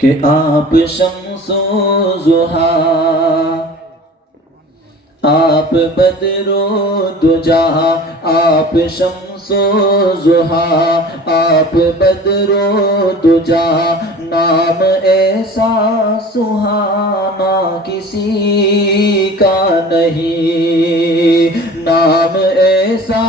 کہ آپ شمس و ضحا، آپ بدر و دجا، آپ شمس و ضحا، آپ بدر و دجا، نام ایسا سہانا کسی کا نہیں، نام ایسا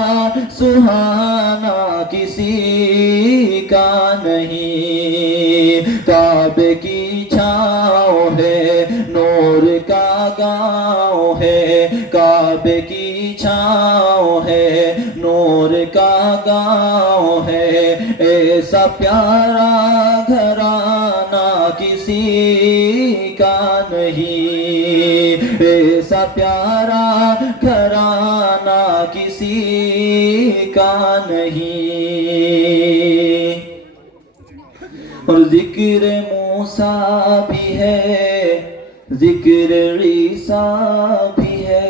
سہانا کسی کا نہیں، کعبے کی چھاؤں ہے، نور کا گاؤں ہے، کعبے کی چھاؤں ہے، نور کا گاؤں ہے، ایسا پیارا گھرانہ کسی کا نہیں، ایسا پیارا گھرانہ کسی کا نہیں۔ اور ذکر موسیٰ بھی ہے، ذکر عیسیٰ بھی ہے،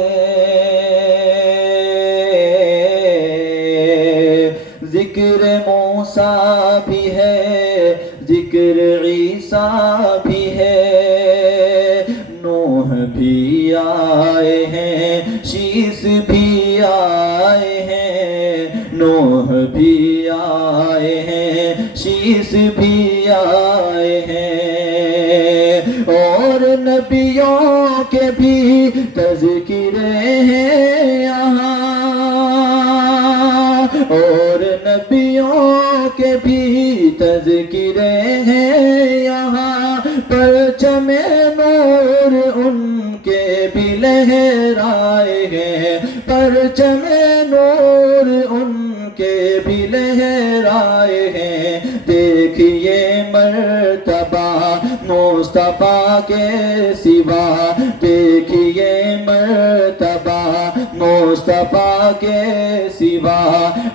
ذکر موسیٰ بھی ہے، ذکر عیسیٰ بھی ہے، نوح بھی آئے ہیں، شیس بھی آئے ہیں، نوح بھی آئے ہیں، شیس بھی آئے ہیں، اور نبیوں کے بھی تذکرے ہیں یہاں، اور نبیوں کے بھی تذکرے ہیں یہاں، پرچم نور ان کے بھی لہرائے ہیں، پرچم نور ان کے بھی لہرائے ہیں، دیکھیے مرتبہ مصطفیٰ کے سوا، دیکھیے مرتبہ مصطفیٰ کے سوا،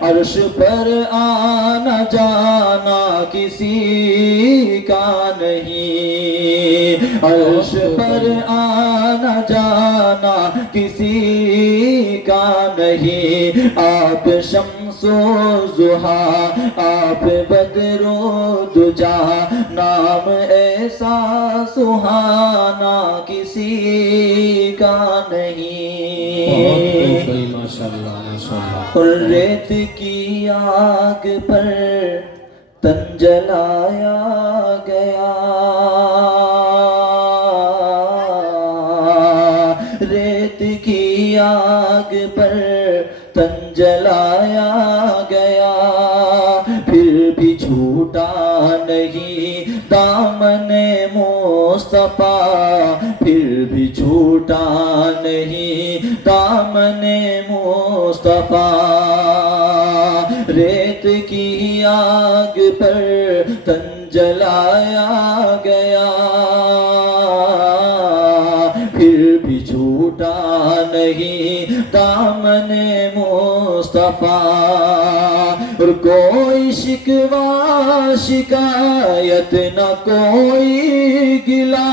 عرش پر آنا جانا کسی کا نہیں، عرش پر آنا جانا کسی کا نہیں، آپ شمس و ضحا، آپ بدر و دجا، نام ایسا سہانا کسی کا نہیں۔ اور ریت کی آگ پر تن جلایا گیا، ریت کی آگ پر تن جلایا گیا، پھر بھی چھوٹا نہیں دامن مصطفیٰ، پھر بھی چھوٹا نہیں دامن مصطفیٰ، ریت کی آگ پر تن جلایا گیا، پھر بھی چھوٹا نہیں دامن مصطفیٰ، اور کوئی شکوہ شکایت نہ کوئی گلا،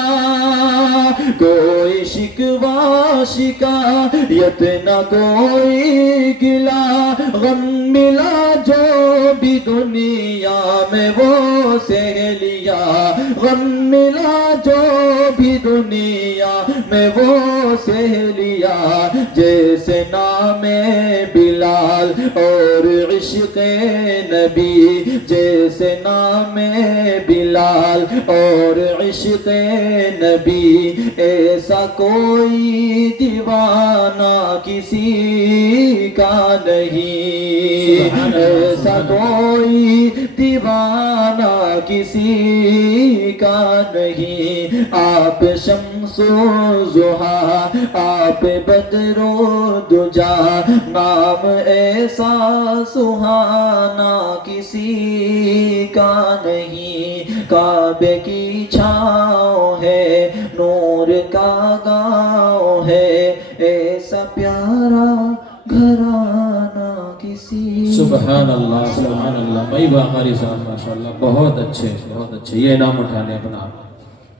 کوئی شکوہ شکایت نہ کوئی گلا، غم ملا جو بھی دنیا میں وہ سہ لیا، غم ملا جو بھی دنیا میں وہ سہ لیا، جیسے نام بلال اور عشق نبی، جیسے نام بلال اور عشق نبی، ایسا کوئی دیوانہ کسی کا نہیں، ایسا کوئی دیوانہ کسی کا نہیں، آپ شمس و ضحا، آپ بدر و دجا، نام ایسا سہانا کسی کا نہیں، کعبے کی چھاؤں ہے، نور کا گاؤں ہے، ایسا پیارا گھرانہ کسی۔ سبحان اللہ، سبحان اللہ، بھائی ہماری صاحب ماشاءاللہ، بہت اچھے، بہت اچھے، یہ نام اٹھانے اپنا